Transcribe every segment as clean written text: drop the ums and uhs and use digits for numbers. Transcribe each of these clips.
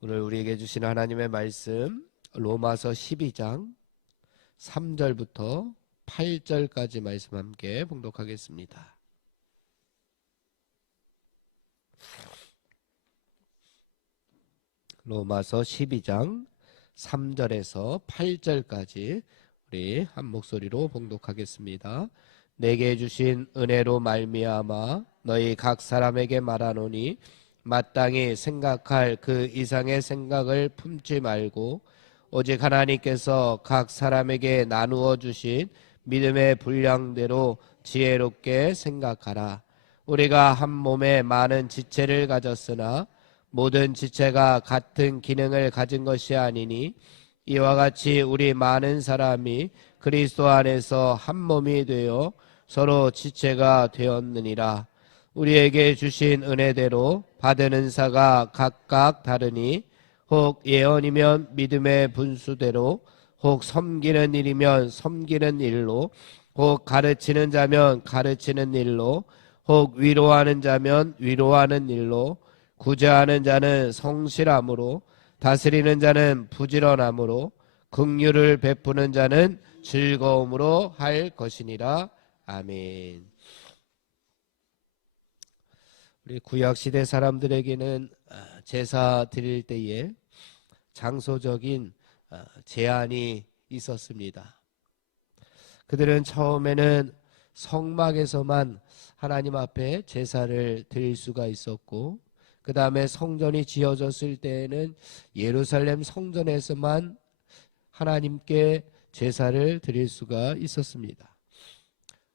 오늘 우리에게 주신 하나님의 말씀 로마서 12장 3절부터 8절까지 말씀 함께 봉독하겠습니다. 로마서 12장 3절에서 8절까지 우리 한 목소리로 봉독하겠습니다. 내게 주신 은혜로 말미암아 너희 각 사람에게 말하노니 마땅히 생각할 그 이상의 생각을 품지 말고 오직 하나님께서 각 사람에게 나누어 주신 믿음의 분량대로 지혜롭게 생각하라. 우리가 한 몸에 많은 지체를 가졌으나 모든 지체가 같은 기능을 가진 것이 아니니 이와 같이 우리 많은 사람이 그리스도 안에서 한 몸이 되어 서로 지체가 되었느니라. 우리에게 주신 은혜대로 받은 은사가 각각 다르니 혹 예언이면 믿음의 분수대로, 혹 섬기는 일이면 섬기는 일로, 혹 가르치는 자면 가르치는 일로, 혹 위로하는 자면 위로하는 일로, 구제하는 자는 성실함으로, 다스리는 자는 부지런함으로, 긍휼을 베푸는 자는 즐거움으로 할 것이니라. 아멘. 우리 구약시대 사람들에게는 제사 드릴 때에 장소적인 제한이 있었습니다. 그들은 처음에는 성막에서만 하나님 앞에 제사를 드릴 수가 있었고, 그 다음에 성전이 지어졌을 때에는 예루살렘 성전에서만 하나님께 제사를 드릴 수가 있었습니다.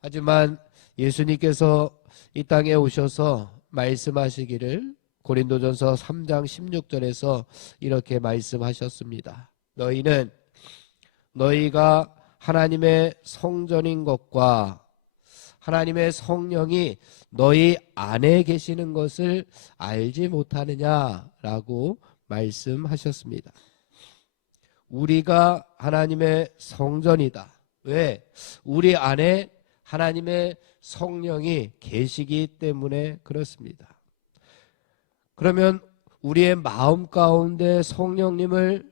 하지만 예수님께서 이 땅에 오셔서 말씀하시기를 고린도전서 3장 16절에서 이렇게 말씀하셨습니다. 너희는 너희가 하나님의 성전인 것과 하나님의 성령이 너희 안에 계시는 것을 알지 못하느냐라고 말씀하셨습니다. 우리가 하나님의 성전이다. 왜? 우리 안에 하나님의 성령이 계시기 때문에 그렇습니다. 그러면 우리의 마음 가운데 성령님을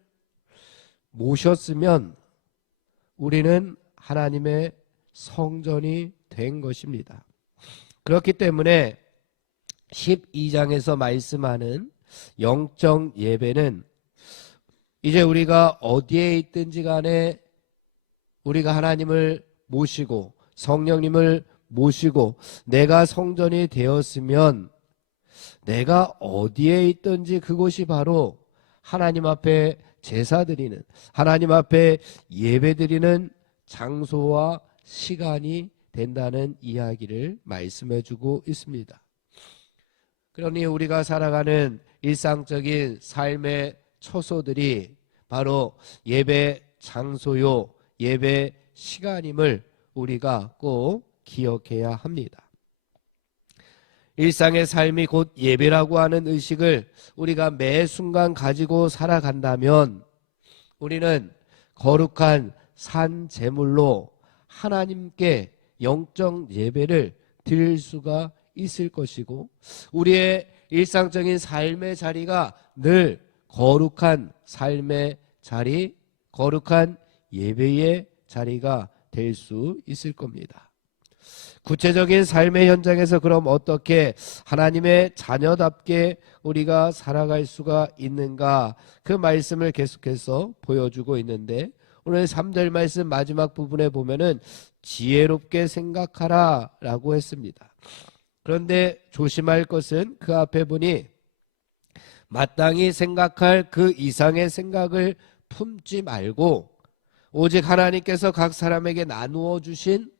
모셨으면 우리는 하나님의 성전이 된 것입니다. 그렇기 때문에 12장에서 말씀하는 영적 예배는 이제 우리가 어디에 있든지 간에 우리가 하나님을 모시고 성령님을 모시고 내가 성전이 되었으면 내가 어디에 있든지 그곳이 바로 하나님 앞에 제사드리는, 하나님 앞에 예배드리는 장소와 시간이 된다는 이야기를 말씀해주고 있습니다. 그러니 우리가 살아가는 일상적인 삶의 처소들이 바로 예배 장소요, 예배 시간임을 우리가 꼭 기억해야 합니다. 일상의 삶이 곧 예배라고 하는 의식을 우리가 매 순간 가지고 살아간다면 우리는 거룩한 산 제물로 하나님께 영적 예배를 드릴 수가 있을 것이고, 우리의 일상적인 삶의 자리가 늘 거룩한 삶의 자리, 거룩한 예배의 자리가 될 수 있을 겁니다. 구체적인 삶의 현장에서 그럼 어떻게 하나님의 자녀답게 우리가 살아갈 수가 있는가, 그 말씀을 계속해서 보여주고 있는데, 오늘 3절 말씀 마지막 부분에 보면은 지혜롭게 생각하라 라고 했습니다. 그런데 조심할 것은 그 앞에 보니 마땅히 생각할 그 이상의 생각을 품지 말고 오직 하나님께서 각 사람에게 나누어 주신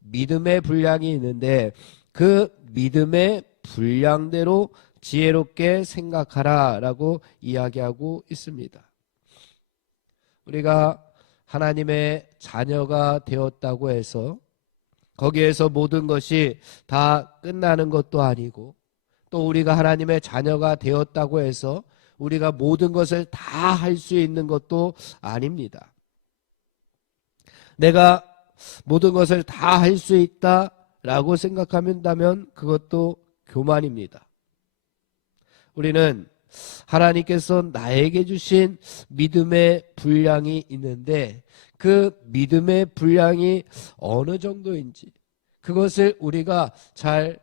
믿음의 분량이 있는데 그 믿음의 분량대로 지혜롭게 생각하라 라고 이야기하고 있습니다. 우리가 하나님의 자녀가 되었다고 해서 거기에서 모든 것이 다 끝나는 것도 아니고, 또 우리가 하나님의 자녀가 되었다고 해서 우리가 모든 것을 다 할 수 있는 것도 아닙니다. 내가 모든 것을 다 할 수 있다라고 생각한다면 그것도 교만입니다. 우리는 하나님께서 나에게 주신 믿음의 분량이 있는데 그 믿음의 분량이 어느 정도인지 그것을 우리가 잘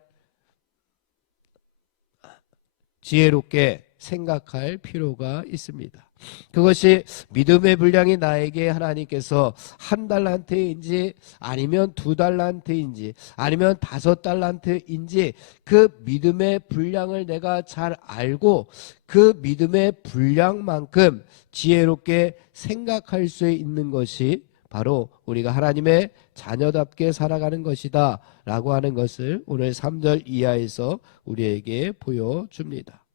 지혜롭게 생각할 필요가 있습니다. 그것이 믿음의 분량이 나에게 하나님께서 1달란트인지 아니면 2달란트인지 아니면 5달란트인지 그 믿음의 분량을 내가 잘 알고 그 믿음의 분량만큼 지혜롭게 생각할 수 있는 것이 바로 우리가 하나님의 자녀답게 살아가는 것이다 라고 하는 것을 오늘 3절 이하에서 우리에게 보여줍니다.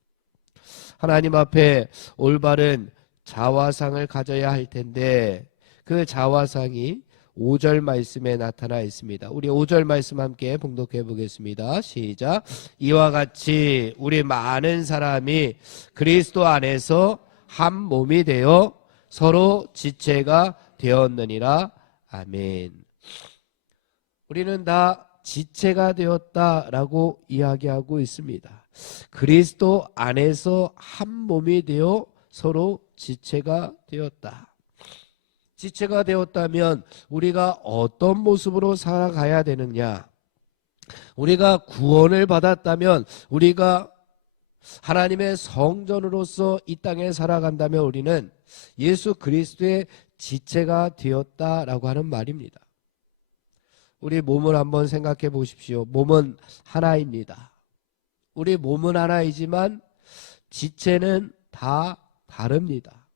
하나님 앞에 올바른 자화상을 가져야 할 텐데 그 자화상이 5절 말씀에 나타나 있습니다. 우리 5절 말씀 함께 봉독해 보겠습니다. 시작. 이와 같이 우리 많은 사람이 그리스도 안에서 한 몸이 되어 서로 지체가 되었느니라. 아멘. 우리는 다 지체가 되었다라고 이야기하고 있습니다. 그리스도 안에서 한 몸이 되어 서로 지체가 되었다. 지체가 되었다면 우리가 어떤 모습으로 살아가야 되느냐? 우리가 구원을 받았다면 우리가 하나님의 성전으로서 이 땅에 살아간다면 우리는 예수 그리스도의 지체가 되었다라고 하는 말입니다. 우리 몸을 한번 생각해 보십시오. 몸은 하나입니다. 우리 몸은 하나이지만 지체는 다 다릅니다.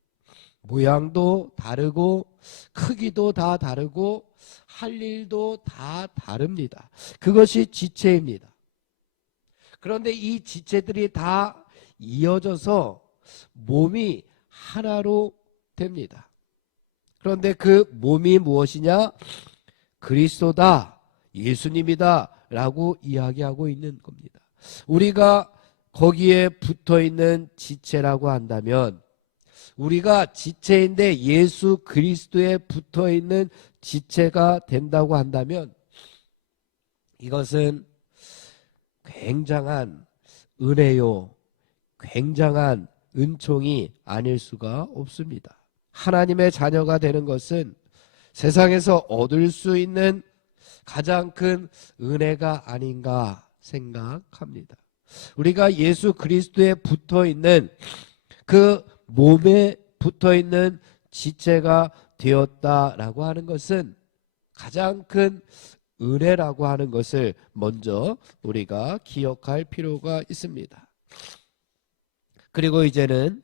모양도 다르고 크기도 다 다르고 할 일도 다 다릅니다. 그것이 지체입니다. 그런데 이 지체들이 다 이어져서 몸이 하나로 됩니다. 그런데 그 몸이 무엇이냐? 그리스도다, 예수님이다 라고 이야기하고 있는 겁니다. 우리가 거기에 붙어있는 지체라고 한다면 우리가 지체인데 예수 그리스도에 붙어있는 지체가 된다고 한다면 이것은 굉장한 은혜요, 굉장한 은총이 아닐 수가 없습니다. 하나님의 자녀가 되는 것은 세상에서 얻을 수 있는 가장 큰 은혜가 아닌가 생각합니다. 우리가 예수 그리스도에 붙어있는 그 몸에 붙어있는 지체가 되었다라고 하는 것은 가장 큰 은혜라고 하는 것을 먼저 우리가 기억할 필요가 있습니다. 그리고 이제는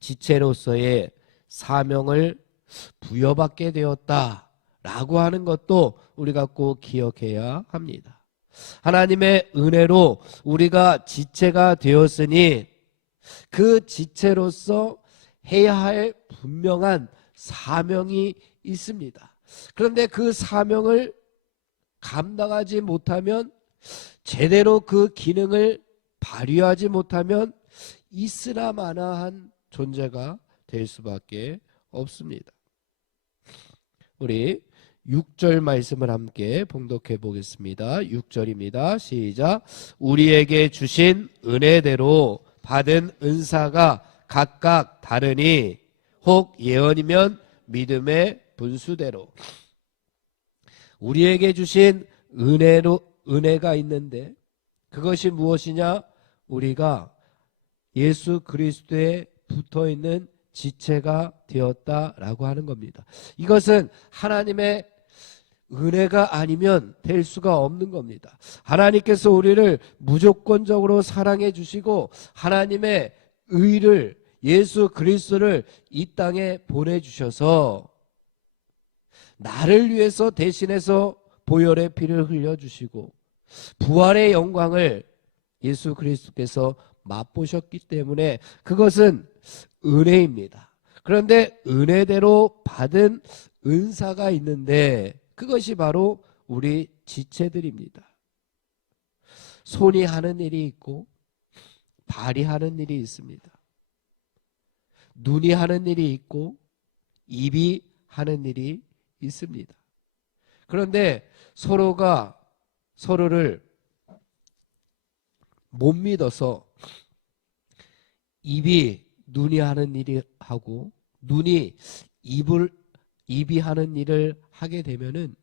지체로서의 사명을 부여받게 되었다라고 하는 것도 우리가 꼭 기억해야 합니다. 하나님의 은혜로 우리가 지체가 되었으니 그 지체로서 해야 할 분명한 사명이 있습니다. 그런데 그 사명을 감당하지 못하면 제대로 그 기능을 발휘하지 못하면 있으나마나한 존재가 될 수밖에 없습니다. 우리 6절 말씀을 함께 봉독해 보겠습니다. 6절입니다. 시작. 우리에게 주신 은혜대로 받은 은사가 각각 다르니 혹 예언이면 믿음의 분수대로. 우리에게 주신 은혜가 있는데 그것이 무엇이냐? 우리가 예수 그리스도에 붙어있는 지체가 되었다라고 하는 겁니다. 이것은 하나님의 은혜가 아니면 될 수가 없는 겁니다. 하나님께서 우리를 무조건적으로 사랑해 주시고 하나님의 의를 예수 그리스도를 이 땅에 보내주셔서 나를 위해서 대신해서 보혈의 피를 흘려주시고 부활의 영광을 예수 그리스도께서 맛보셨기 때문에 그것은 은혜입니다. 그런데 은혜대로 받은 은사가 있는데 그것이 바로 우리 지체들입니다. 손이 하는 일이 있고 발이 하는 일이 있습니다. 눈이 하는 일이 있고 입이 하는 일이 있습니다. 그런데 서로가 서로를 못 믿어서 입이 눈이 하는 일이 하고 눈이 입이 하는 일을 하게 되면은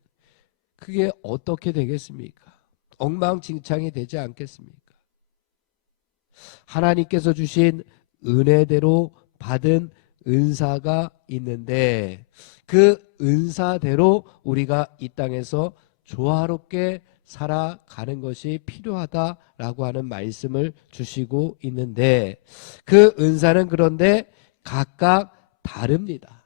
그게 어떻게 되겠습니까? 엉망진창이 되지 않겠습니까? 하나님께서 주신 은혜대로 받은 은사가 있는데 그 은사대로 우리가 이 땅에서 조화롭게 살아가는 것이 필요하다라고 하는 말씀을 주시고 있는데 그 은사는 그런데 각각 다릅니다.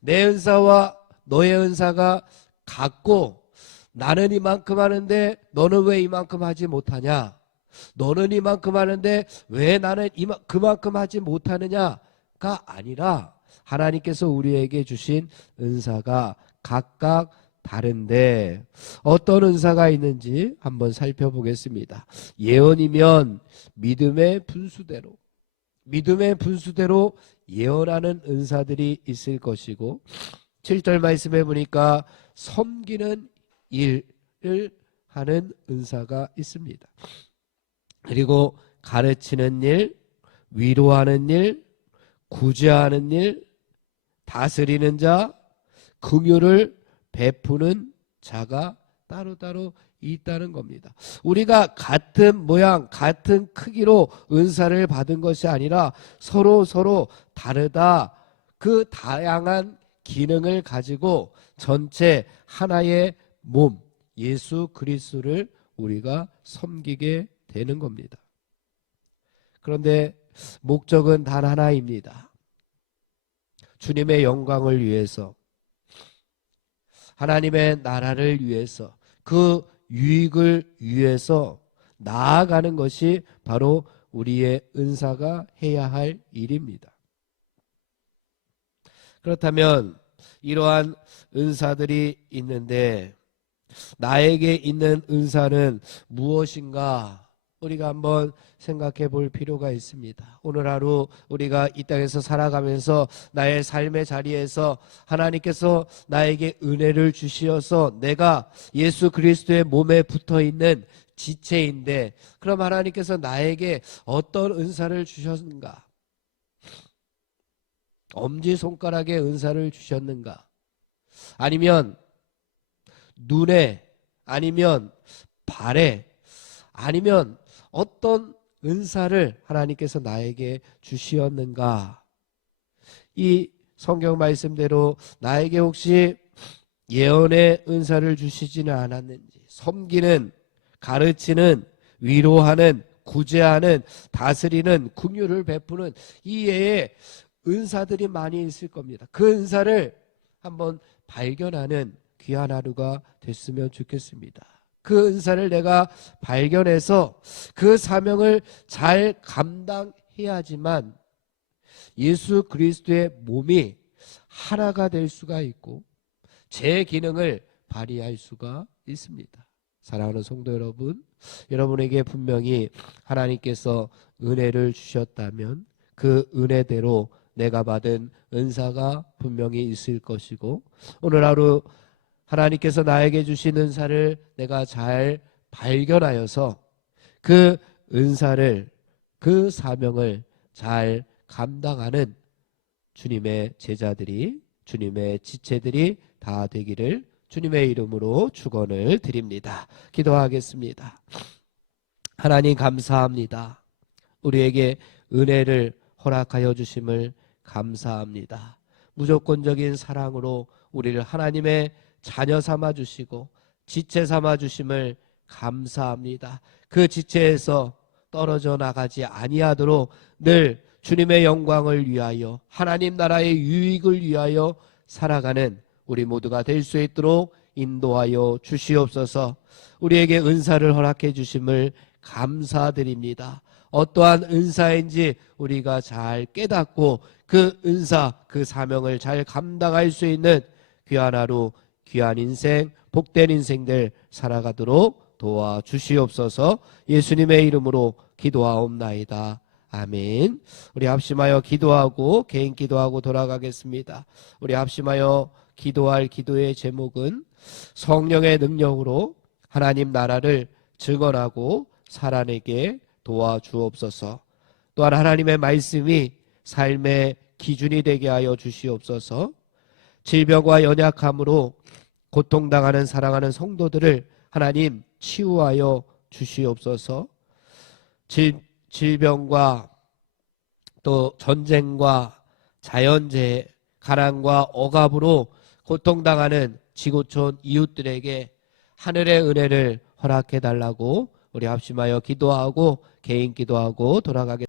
내 은사와 너의 은사가 같고 나는 이만큼 하는데 너는 왜 이만큼 하지 못하냐? 너는 이만큼 하는데 왜 나는 그만큼 하지 못하느냐가 아니라 하나님께서 우리에게 주신 은사가 각각 다른데 어떤 은사가 있는지 한번 살펴보겠습니다. 예언이면 믿음의 분수대로 예언하는 은사들이 있을 것이고 7절 말씀해 보니까 섬기는 일을 하는 은사가 있습니다. 그리고 가르치는 일, 위로하는 일, 구제하는 일, 다스리는 자, 긍휼을 베푸는 자가 따로따로 있다는 겁니다. 우리가 같은 모양, 같은 크기로 은사를 받은 것이 아니라 서로 다르다. 그 다양한 기능을 가지고 전체 하나의 몸, 예수 그리스도를 우리가 섬기게 되는 겁니다. 그런데 목적은 단 하나입니다. 주님의 영광을 위해서, 하나님의 나라를 위해서, 그 유익을 위해서 나아가는 것이 바로 우리의 은사가 해야 할 일입니다. 그렇다면 이러한 은사들이 있는데 나에게 있는 은사는 무엇인가? 우리가 한번 생각해 볼 필요가 있습니다. 오늘 하루 우리가 이 땅에서 살아가면서 나의 삶의 자리에서 하나님께서 나에게 은혜를 주시어서 내가 예수 그리스도의 몸에 붙어 있는 지체인데 그럼 하나님께서 나에게 어떤 은사를 주셨는가? 엄지손가락에 은사를 주셨는가? 아니면 눈에, 아니면 발에, 아니면 어떤 은사를 하나님께서 나에게 주시었는가? 이 성경 말씀대로 나에게 혹시 예언의 은사를 주시지는 않았는지, 섬기는, 가르치는, 위로하는, 구제하는, 다스리는, 긍휼을 베푸는 이 외에 은사들이 많이 있을 겁니다. 그 은사를 한번 발견하는 귀한 하루가 됐으면 좋겠습니다. 그 은사를 내가 발견해서 그 사명을 잘 감당해야지만 예수 그리스도의 몸이 하나가 될 수가 있고 제 기능을 발휘할 수가 있습니다. 사랑하는 성도 여러분, 여러분에게 분명히 하나님께서 은혜를 주셨다면 그 은혜대로 내가 받은 은사가 분명히 있을 것이고 오늘 하루 하나님께서 나에게 주신 은사를 내가 잘 발견하여서 그 은사를, 그 사명을 잘 감당하는 주님의 제자들이, 주님의 지체들이 다 되기를 주님의 이름으로 축원을 드립니다. 기도하겠습니다. 하나님 감사합니다. 우리에게 은혜를 허락하여 주심을 감사합니다. 무조건적인 사랑으로 우리를 하나님의 자녀 삼아 주시고 지체 삼아 주심을 감사합니다. 그 지체에서 떨어져 나가지 아니하도록 늘 주님의 영광을 위하여 하나님 나라의 유익을 위하여 살아가는 우리 모두가 될 수 있도록 인도하여 주시옵소서. 우리에게 은사를 허락해 주심을 감사드립니다. 어떠한 은사인지 우리가 잘 깨닫고 그 은사, 그 사명을 잘 감당할 수 있는 귀한 하루, 귀한 인생, 복된 인생들 살아가도록 도와주시옵소서. 예수님의 이름으로 기도하옵나이다. 아멘. 우리 합심하여 기도하고 개인 기도하고 돌아가겠습니다. 우리 합심하여 기도할 기도의 제목은 성령의 능력으로 하나님 나라를 증언하고 살아내게 도와주옵소서. 또한 하나님의 말씀이 삶의 기준이 되게 하여 주시옵소서. 질병과 연약함으로 고통당하는 사랑하는 성도들을 하나님 치유하여 주시옵소서. 질병과 또 전쟁과 자연재해, 가난과 억압으로 고통당하는 지구촌 이웃들에게 하늘의 은혜를 허락해 달라고 우리 합심하여 기도하고 개인 기도하고 돌아가겠습니다.